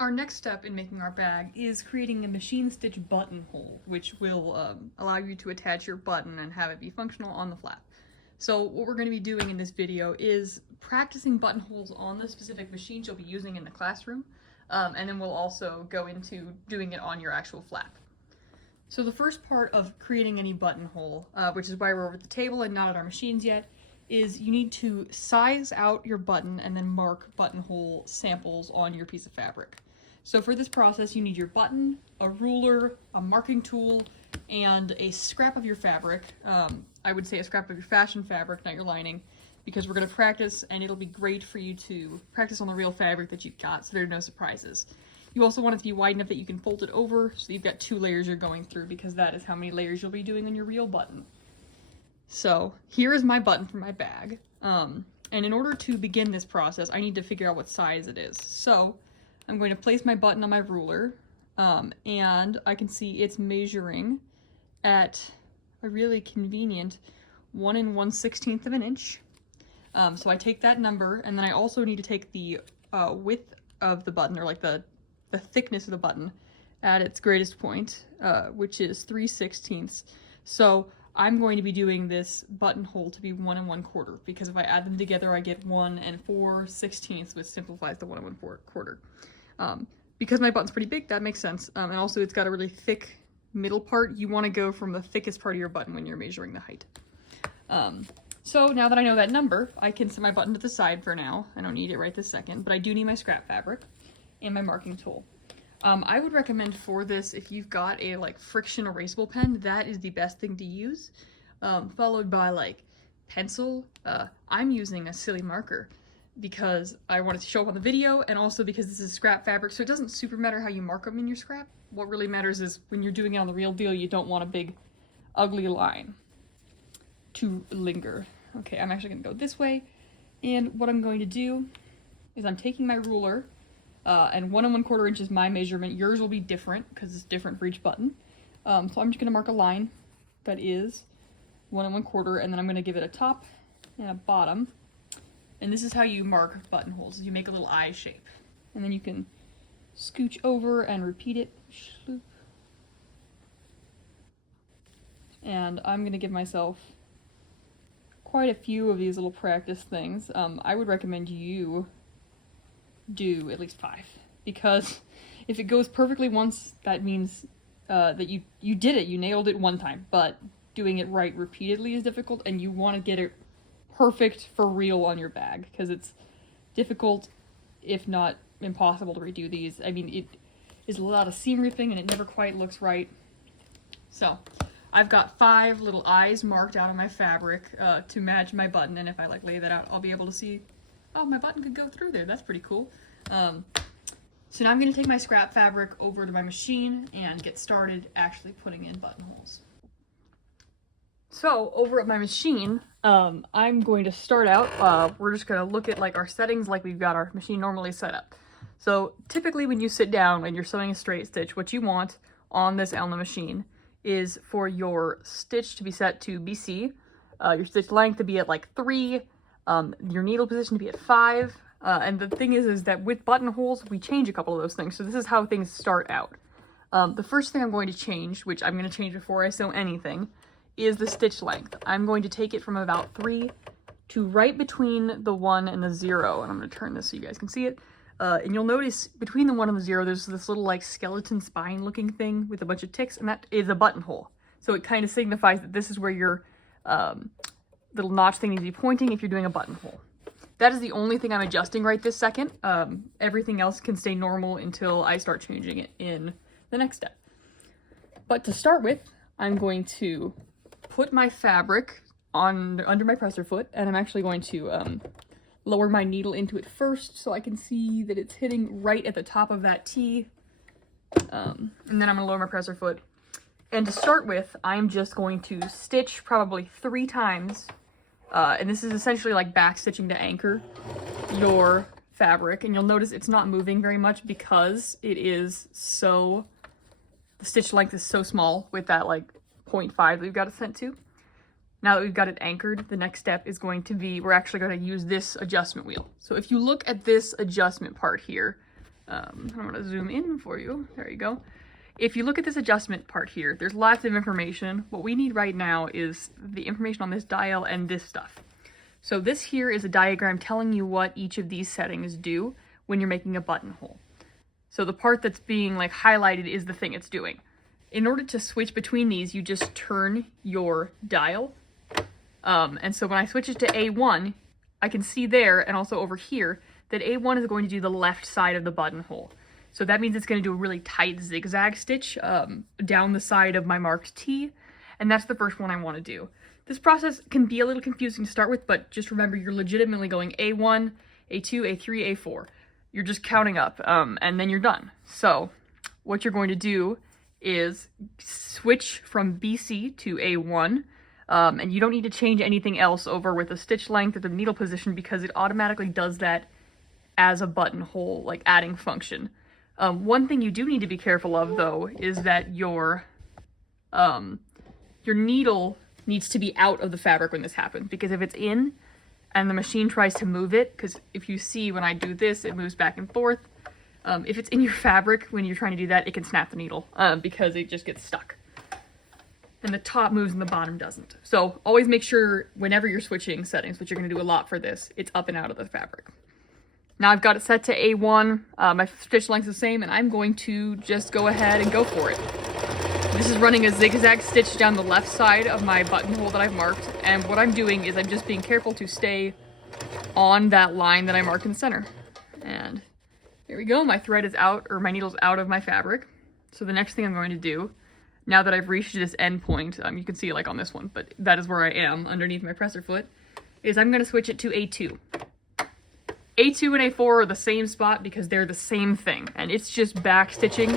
Our next step in making our bag is creating a machine stitch buttonhole, which will allow you to attach your button and have it be functional on the flap. So what we're going to be doing in this video is practicing buttonholes on the specific machines you'll be using in the classroom, and then we'll also go into doing it on your actual flap. So the first part of creating any buttonhole, which is why we're over at the table and not at our machines yet, is you need to size out your button and then mark buttonhole samples on your piece of fabric. So for this process, you need your button, a ruler, a marking tool, and a scrap of your fabric. I would say a scrap of your fashion fabric, not your lining, because we're going to practice, and it'll be great for you to practice on the real fabric that you've got, so there are no surprises. You also want it to be wide enough that you can fold it over, so you've got 2 layers you're going through, because that is how many layers you'll be doing on your real button. So here is my button for my bag, and in order to begin this process, I need to figure out what size it is. So I'm going to place my button on my ruler, and I can see it's measuring at a really convenient 1 1/16 of an inch. So I take that number, and then I also need to take the width of the button, or like the thickness of the button at its greatest point, which is 3/16. So I'm going to be doing this buttonhole to be 1 1/4, because if I add them together, I get 1 4/16, which simplifies the 1 1/4. Because my button's pretty big, that makes sense. And also it's got a really thick middle part. You want to go from the thickest part of your button when you're measuring the height. So now that I know that number, I can set my button to the side for now. I don't need it right this second, but I do need my scrap fabric and my marking tool. I would recommend for this, if you've got a friction erasable pen, that is the best thing to use, followed by pencil. I'm using a silly marker because I wanted to show up on the video, and also because this is scrap fabric, so it doesn't super matter how you mark them in your scrap. What really matters is when you're doing it on the real deal, you don't want a big ugly line to linger. Okay, I'm actually gonna go this way, and what I'm going to do is I'm taking my ruler, and 1 1/4 inch is my measurement. Yours will be different because it's different for each button. So I'm just gonna mark a line that is 1 1/4, and then I'm gonna give it a top and a bottom. And this is how you mark buttonholes. You make a little eye shape, and then you can scooch over and repeat it. Shloop. And I'm gonna give myself quite a few of these little practice things. I would recommend you do at least 5, because if it goes perfectly once, that means that you did it, you nailed it one time, but doing it right repeatedly is difficult, and you want to get it perfect for real on your bag, because it's difficult, if not impossible, to redo these. I mean, it is a lot of seam ripping, and it never quite looks right. So I've got 5 little eyes marked out on my fabric to match my button, and if I lay that out, I'll be able to see, oh, my button could go through there. That's pretty cool. So now I'm going to take my scrap fabric over to my machine and get started actually putting in buttonholes. So over at my machine, I'm going to start out, we're just going to look at our settings like we've got our machine normally set up. So typically when you sit down and you're sewing a straight stitch, what you want on this on the machine is for your stitch to be set to BC, your stitch length to be at 3, your needle position to be at 5, and the thing is that with buttonholes, we change a couple of those things, so this is how things start out. The first thing I'm going to change, which I'm going to change before I sew anything, is the stitch length. I'm going to take it from about 3 to right between the 1 and the 0, and I'm going to turn this so you guys can see it. And you'll notice between the 1 and the 0, there's this little skeleton spine looking thing with a bunch of ticks, and that is a buttonhole. So it kind of signifies that this is where your little notch thing needs to be pointing if you're doing a buttonhole. That is the only thing I'm adjusting right this second. Everything else can stay normal until I start changing it in the next step. But to start with, I'm going to put my fabric under my presser foot, and I'm actually going to lower my needle into it first so I can see that it's hitting right at the top of that T. And then I'm going to lower my presser foot. And to start with, I'm just going to stitch probably 3 times. And this is essentially like back stitching to anchor your fabric. And you'll notice it's not moving very much because it is so, the stitch length is so small with that 0.5 that we've got it sent to. Now that we've got it anchored, the next step is going to be, we're actually going to use this adjustment wheel. So if you look at this adjustment part here, I'm gonna zoom in for you. There you go. If you look at this adjustment part here, there's lots of information. What we need right now is the information on this dial and this stuff. So this here is a diagram telling you what each of these settings do when you're making a buttonhole. So the part that's being like highlighted is the thing it's doing. In order to switch between these, you just turn your dial. And so when I switch it to A1, I can see there and also over here that A1 is going to do the left side of the buttonhole. So that means it's going to do a really tight zigzag stitch down the side of my marked T, and that's the first one I want to do. This process can be a little confusing to start with, but just remember you're legitimately going A1, A2, A3, A4. You're just counting up, and then you're done. So what you're going to do is switch from BC to A1, and you don't need to change anything else over with the stitch length or the needle position because it automatically does that as a buttonhole, like adding function. One thing you do need to be careful of, though, is that your needle needs to be out of the fabric when this happens, because if it's in and the machine tries to move it, because if you see when I do this, it moves back and forth. If it's in your fabric when you're trying to do that, it can snap the needle because it just gets stuck. And the top moves and the bottom doesn't. So always make sure whenever you're switching settings, which you're going to do a lot for this, it's up and out of the fabric. Now I've got it set to A1, my stitch length is the same, and I'm going to just go ahead and go for it. This is running a zigzag stitch down the left side of my buttonhole that I've marked, and what I'm doing is I'm just being careful to stay on that line that I marked in the center. And there we go, my thread is out, or my needle's out of my fabric. So the next thing I'm going to do, now that I've reached this end point, you can see it like on this one, but that is where I am underneath my presser foot, is I'm going to switch it to A2. A2 and A4 are the same spot because they're the same thing, and it's just back stitching,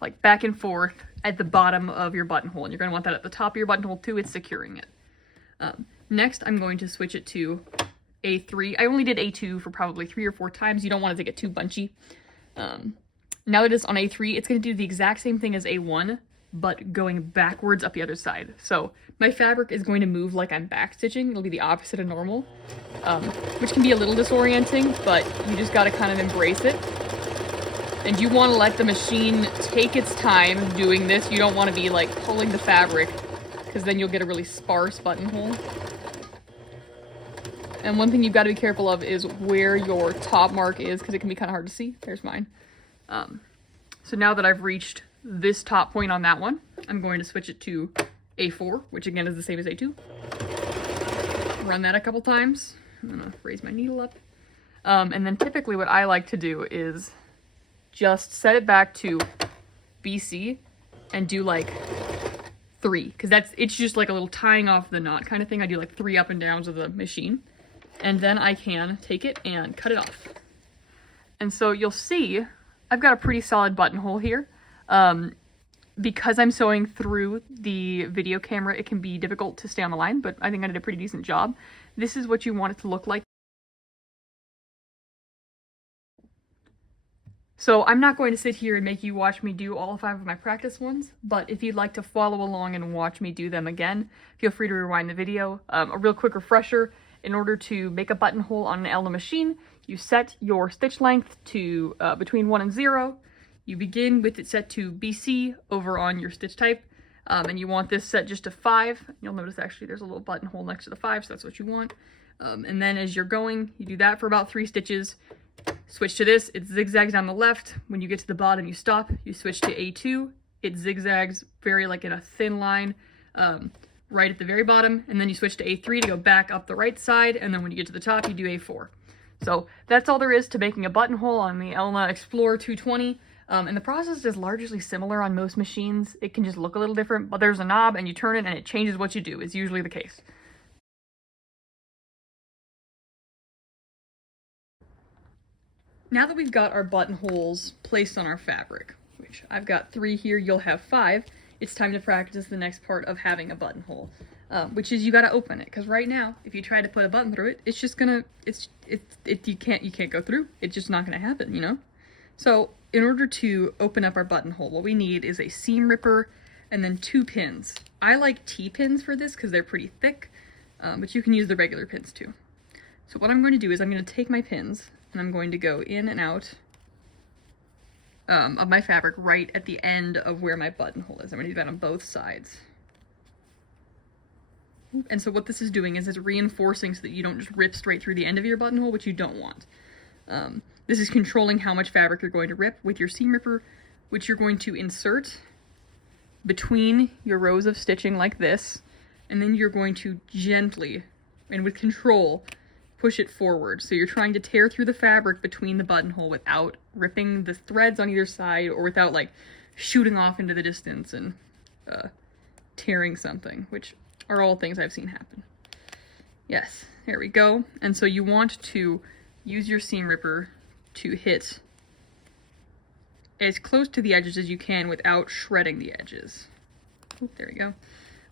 like back and forth at the bottom of your buttonhole, and you're going to want that at the top of your buttonhole too. It's securing it. Next, I'm going to switch it to A3. I only did A2 for probably 3 or 4 times. You don't want it to get too bunchy. Now that it's on A3, it's going to do the exact same thing as A1, but going backwards up the other side. So my fabric is going to move like I'm back stitching. It'll be the opposite of normal, which can be a little disorienting, but you just got to kind of embrace it. And you want to let the machine take its time doing this. You don't want to be like pulling the fabric, because then you'll get a really sparse buttonhole. And one thing you've got to be careful of is where your top mark is, because it can be kind of hard to see. There's mine. So now that I've reached this top point on that one, I'm going to switch it to A4, which again is the same as A2. Run that a couple times. I'm gonna raise my needle up. And then typically what I like to do is just set it back to BC and do like 3, because it's just like a little tying off the knot kind of thing. I do like 3 up and downs of the machine, and then I can take it and cut it off. And so you'll see I've got a pretty solid buttonhole here. Because I'm sewing through the video camera, it can be difficult to stay on the line, but I think I did a pretty decent job. This is what you want it to look like. So I'm not going to sit here and make you watch me do all 5 of my practice ones, but if you'd like to follow along and watch me do them again, feel free to rewind the video. A real quick refresher, in order to make a buttonhole on an Elna machine, you set your stitch length to between 1 and 0. You begin with it set to BC over on your stitch type, and you want this set just to 5. You'll notice actually there's a little buttonhole next to the 5, so that's what you want. And then as you're going, you do that for about 3 stitches. Switch to this, it zigzags down the left. When you get to the bottom, you stop. You switch to A2, it zigzags very like in a thin line right at the very bottom, and then you switch to A3 to go back up the right side, and then when you get to the top, you do A4. So that's all there is to making a buttonhole on the Elna Explorer 220. And the process is largely similar on most machines. It can just look a little different, but there's a knob and you turn it and it changes what you do. It's usually the case. Now that we've got our buttonholes placed on our fabric, which I've got 3 here, you'll have 5, it's time to practice the next part of having a buttonhole, which is you gotta open it, because right now, if you try to put a button through it, it's just gonna, you can't go through. It's just not gonna happen, you know? So in order to open up our buttonhole, what we need is a seam ripper and then 2 pins. I like T-pins for this because they're pretty thick, but you can use the regular pins too. So what I'm going to do is I'm going to take my pins and I'm going to go in and out of my fabric right at the end of where my buttonhole is. I'm gonna do that on both sides. And so what this is doing is it's reinforcing so that you don't just rip straight through the end of your buttonhole, which you don't want. This is controlling how much fabric you're going to rip with your seam ripper, which you're going to insert between your rows of stitching like this, and then you're going to gently and with control push it forward. So you're trying to tear through the fabric between the buttonhole without ripping the threads on either side, or without like shooting off into the distance and tearing something, which are all things I've seen happen. Yes, there we go. And so you want to use your seam ripper to hit as close to the edges as you can without shredding the edges. Oop, there we go.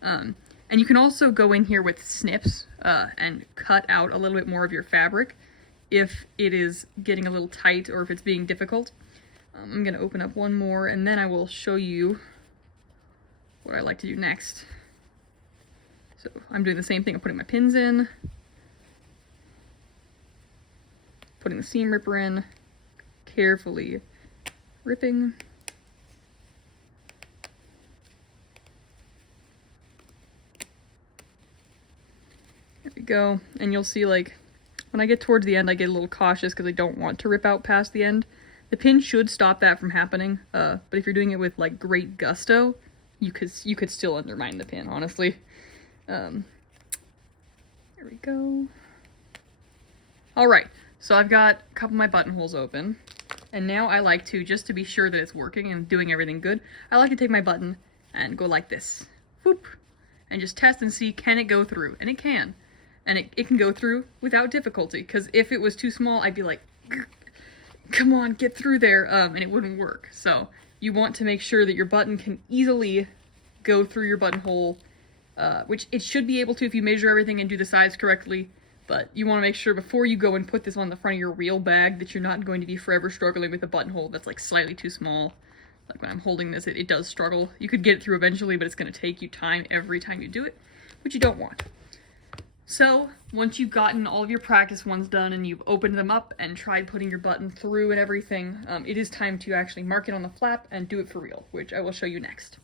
And you can also go in here with snips and cut out a little bit more of your fabric if it is getting a little tight or if it's being difficult. I'm gonna open up one more and then I will show you what I like to do next. So I'm doing the same thing. I'm putting my pins in, putting the seam ripper in, carefully ripping. There we go. And you'll see, like, when I get towards the end, I get a little cautious because I don't want to rip out past the end. The pin should stop that from happening, but if you're doing it with, like, great gusto, you could still undermine the pin, honestly. There we go. All right, so I've got a couple of my buttonholes open, and now I like to, just to be sure that it's working and doing everything good, I like to take my button and go like this, whoop, and just test and see, can it go through? And it can. And it can go through without difficulty, because if it was too small, I'd be like, come on, get through there, and it wouldn't work. So you want to make sure that your button can easily go through your buttonhole, which it should be able to if you measure everything and do the size correctly, but you want to make sure before you go and put this on the front of your real bag that you're not going to be forever struggling with a buttonhole that's like slightly too small. Like when I'm holding this, it does struggle. You could get it through eventually, but it's going to take you time every time you do it, which you don't want. So once you've gotten all of your practice ones done and you've opened them up and tried putting your button through and everything, it is time to actually mark it on the flap and do it for real, which I will show you next.